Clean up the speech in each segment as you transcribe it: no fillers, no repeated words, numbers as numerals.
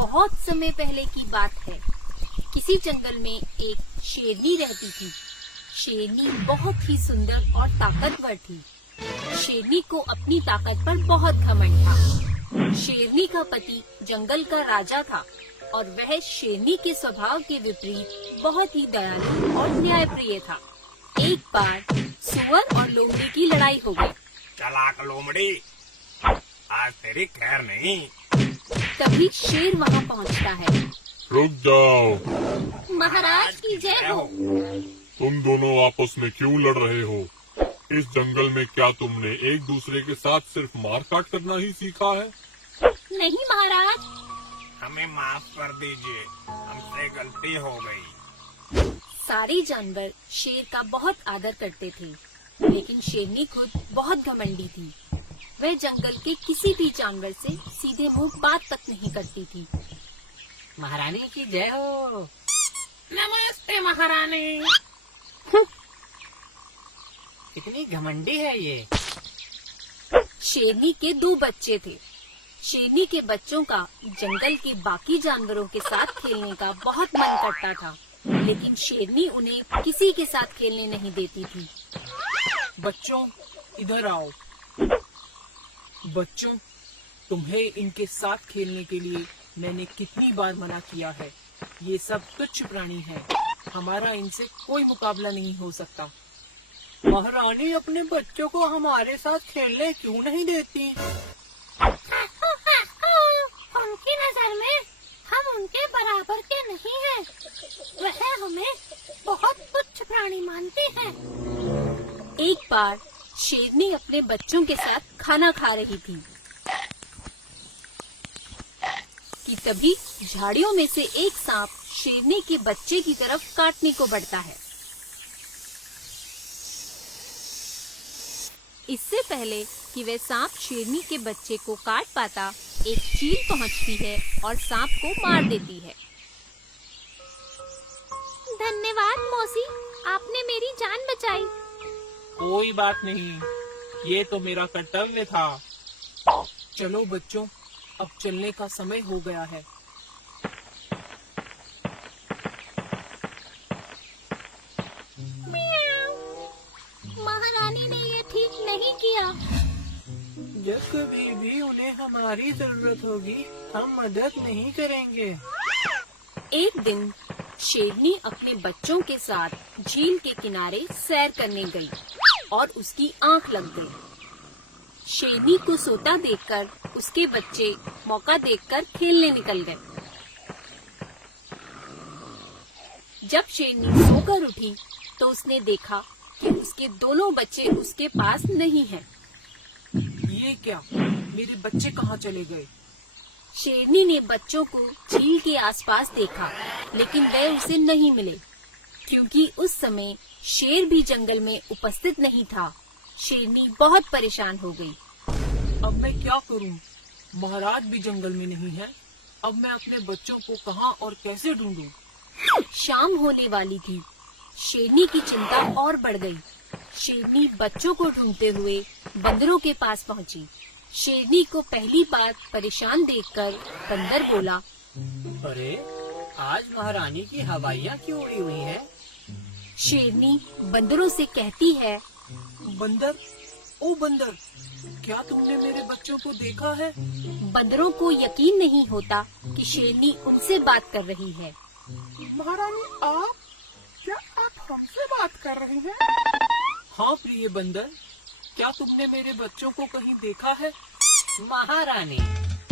बहुत समय पहले की बात है। किसी जंगल में एक शेरनी रहती थी। शेरनी बहुत ही सुंदर और ताकतवर थी। शेरनी को अपनी ताकत पर बहुत घमंड था। शेरनी का पति जंगल का राजा था और वह शेरनी के स्वभाव के विपरीत बहुत ही दयालु और न्यायप्रिय था। एक बार सुअर और लोमड़ी की लड़ाई हो गई। चालाक लोमड़ी, आज तेरी खैर नहीं। तभी शेर वहाँ पहुँचता है। रुक जाओ। महाराज की जय हो। तुम दोनों आपस में क्यों लड़ रहे हो? इस जंगल में क्या तुमने एक दूसरे के साथ सिर्फ मार काट करना ही सीखा है? नहीं महाराज। हमें माफ कर दीजिए, हमसे गलती हो गई। सारे जानवर शेर का बहुत आदर करते थे, लेकिन शेरनी खुद बहुत घमंडी थी। वह जंगल के किसी भी जानवर से सीधे मुंह बात तक नहीं करती थी। महारानी की जय हो। नमस्ते महारानी। कितनी घमंडी है ये। शेरनी के 2 बच्चे थे। शेरनी के बच्चों का जंगल के बाकी जानवरों के साथ खेलने का बहुत मन करता था, लेकिन शेरनी उन्हें किसी के साथ खेलने नहीं देती थी। बच्चों, इधर आओ। बच्चों, तुम्हें इनके साथ खेलने के लिए मैंने कितनी बार मना किया है। ये सब तुच्छ प्राणी हैं। हमारा इनसे कोई मुकाबला नहीं हो सकता। महारानी अपने बच्चों को हमारे साथ खेलने क्यों नहीं देती? उनकी नजर में हम उनके बराबर के नहीं हैं। वह हमें बहुत तुच्छ प्राणी मानती हैं। एक बार शेरनी अपने बच्चों के साथ खाना खा रही थी कि तभी झाड़ियों में से एक सांप शेरनी के बच्चे की तरफ काटने को बढ़ता है। इससे पहले कि वह सांप शेरनी के बच्चे को काट पाता, एक चील पहुंचती है और सांप को मार देती है। धन्यवाद मौसी, आपने मेरी जान बचाई। कोई बात नहीं, ये तो मेरा कर्तव्य था। चलो बच्चों, अब चलने का समय हो गया है। महारानी ने ये ठीक नहीं किया। जब कभी भी उन्हें हमारी जरूरत होगी, हम मदद नहीं करेंगे। एक दिन शेरनी अपने बच्चों के साथ झील के किनारे सैर करने गई और उसकी आंख लग गई। शेरनी को सोता देखकर उसके बच्चे मौका देखकर खेलने निकल गए। जब शेरनी सोकर उठी तो उसने देखा कि उसके दोनों बच्चे उसके पास नहीं हैं। ये क्या? मेरे बच्चे कहाँ चले गए? शेरनी ने बच्चों को झील के आसपास देखा, लेकिन वे उसे नहीं मिले, क्योंकि उस समय शेर भी जंगल में उपस्थित नहीं था। शेरनी बहुत परेशान हो गई। अब मैं क्या करूं? महाराज भी जंगल में नहीं है। अब मैं अपने बच्चों को कहाँ और कैसे ढूंढूं? शाम होने वाली थी। शेरनी की चिंता और बढ़ गई। शेरनी बच्चों को ढूंढते हुए बंदरों के पास पहुंची। शेरनी को पहली बार परेशान देखकर बंदर बोला, अरे, आज महारानी की हवाइयाँ क्यों उड़ी हुई हैं? शेरनी बंदरों से कहती है, बंदर, ओ बंदर, क्या तुमने मेरे बच्चों को देखा है? बंदरों को यकीन नहीं होता कि शेरनी उनसे बात कर रही है। महारानी, आप? क्या आप हमसे बात कर रही हैं? हाँ प्रिय बंदर, क्या तुमने मेरे बच्चों को कहीं देखा है? महारानी,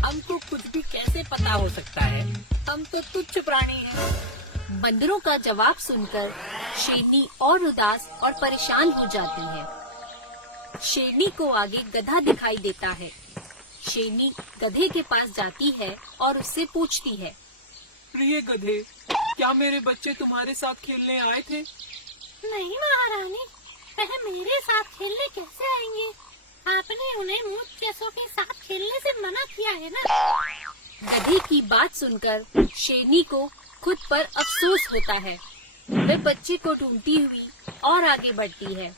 हमको कुछ भी कैसे पता हो सकता है? हम तो तुच्छ प्राणी हैं। बंदरों का जवाब सुनकर शेरनी और उदास और परेशान हो जाती है। शेरनी को आगे गधा दिखाई देता है। शेरनी गधे के पास जाती है और उससे पूछती है, प्रिय गधे, क्या मेरे बच्चे तुम्हारे साथ खेलने आए थे? नहीं महारानी, वह मेरे साथ खेलने कैसे आएंगे? आपने उन्हें मूर्ख जैसों के साथ खेलने से मना किया है ना। गधे की बात सुनकर शेरनी को खुद पर अफसोस होता है। वह बच्चे को ढूंढती हुई और आगे बढ़ती है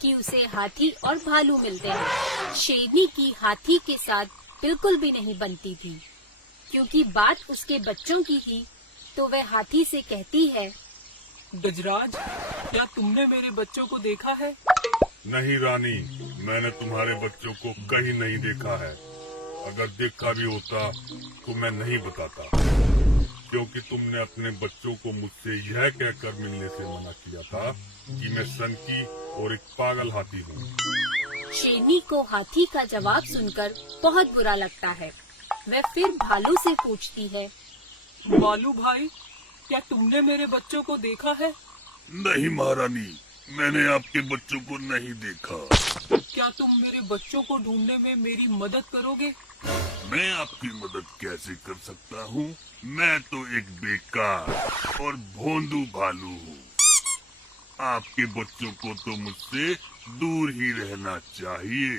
कि उसे हाथी और भालू मिलते हैं। शेरनी की हाथी के साथ बिल्कुल भी नहीं बनती थी। क्योंकि बात उसके बच्चों की थी तो वह हाथी से कहती है, गजराज, क्या तुमने मेरे बच्चों को देखा है? नहीं रानी, मैंने तुम्हारे बच्चों को कहीं नहीं देखा है। अगर देखा भी होता तो मैं नहीं बताता, क्योंकि तुमने अपने बच्चों को मुझसे यह कहकर मिलने से मना किया था कि मैं सनकी और एक पागल हाथी हूँ। शेरनी को हाथी का जवाब सुनकर बहुत बुरा लगता है। वह फिर भालू से पूछती है, बालू भाई, क्या तुमने मेरे बच्चों को देखा है? नहीं महारानी, मैंने आपके बच्चों को नहीं देखा। क्या तुम मेरे बच्चों को ढूंढने में मेरी मदद करोगे? मैं आपकी मदद कैसे कर सकता हूँ? मैं तो एक बेकार और भोंदू भालू हूँ। आपके बच्चों को तो मुझसे दूर ही रहना चाहिए।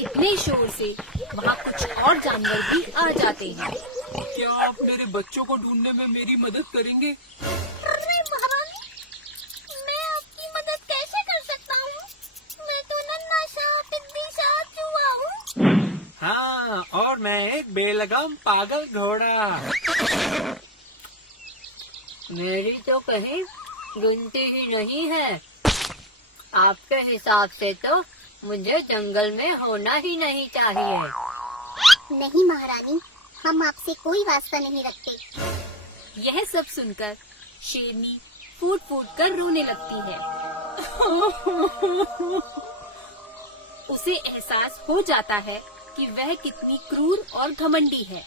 इतने शोर से वहाँ कुछ और जानवर भी आ जाते हैं। क्या आप मेरे बच्चों को ढूंढने में मेरी मदद करेंगे? अरे महारानी, मैं आपकी मदद कैसे कर सकता हूँ? मैं तो नन्हा सा टिड्डी सा चूहा हूँ। हाँ, और मैं एक बेलगाम पागल घोड़ा। मेरी तो कहीं गिनती ही नहीं है। आपके हिसाब से तो मुझे जंगल में होना ही नहीं चाहिए। नहीं महारानी, हम आपसे कोई वास्ता नहीं रखते। यह सब सुनकर शेरनी फूट फूट कर रोने लगती है। उसे एहसास हो जाता है कि वह कितनी क्रूर और घमंडी है।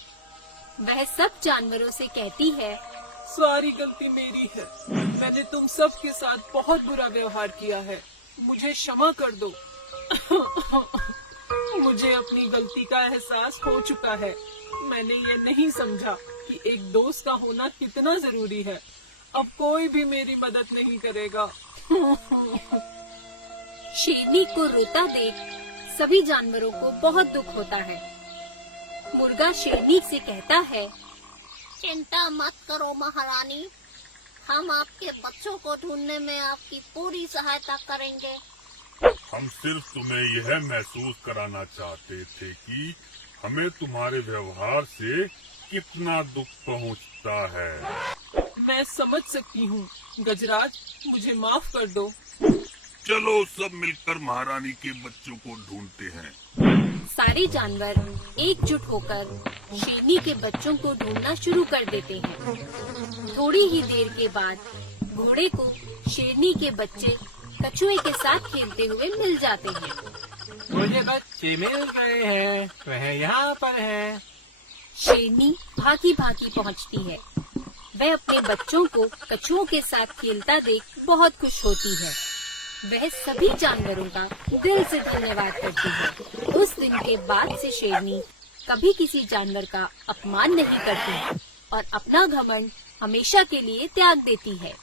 वह सब जानवरों से कहती है, सारी गलती मेरी है। मैंने तुम सब के साथ बहुत बुरा व्यवहार किया है। मुझे क्षमा कर दो। मुझे अपनी गलती का एहसास हो चुका है। मैंने ये नहीं समझा कि एक दोस्त का होना कितना जरूरी है। अब कोई भी मेरी मदद नहीं करेगा। शेरनी को रोता देख सभी जानवरों को बहुत दुख होता है। मुर्गा शेरनी से कहता है, चिंता मत करो महारानी, हम आपके बच्चों को ढूंढने में आपकी पूरी सहायता करेंगे। हम सिर्फ तुम्हें यह महसूस कराना चाहते थे कि हमें तुम्हारे व्यवहार से कितना दुख पहुंचता है। मैं समझ सकती हूँ। गजराज, मुझे माफ कर दो। चलो सब मिलकर महारानी के बच्चों को ढूंढते हैं। सारे जानवर एकजुट होकर शेरनी के बच्चों को ढूंढना शुरू कर देते हैं। थोड़ी ही देर के बाद घोड़े को शेरनी के बच्चे कछुए के साथ खेलते हुए मिल जाते हैं। मुझे बच्चे मिल गए हैं, वह यहाँ पर है। शेरनी भागी भागी पहुँचती है। वह अपने बच्चों को कछुओं के साथ खेलता देख बहुत खुश होती है। वह सभी जानवरों का दिल से धन्यवाद करती है। उस दिन के बाद से शेरनी कभी किसी जानवर का अपमान नहीं करती और अपना घमंड हमेशा के लिए त्याग देती है।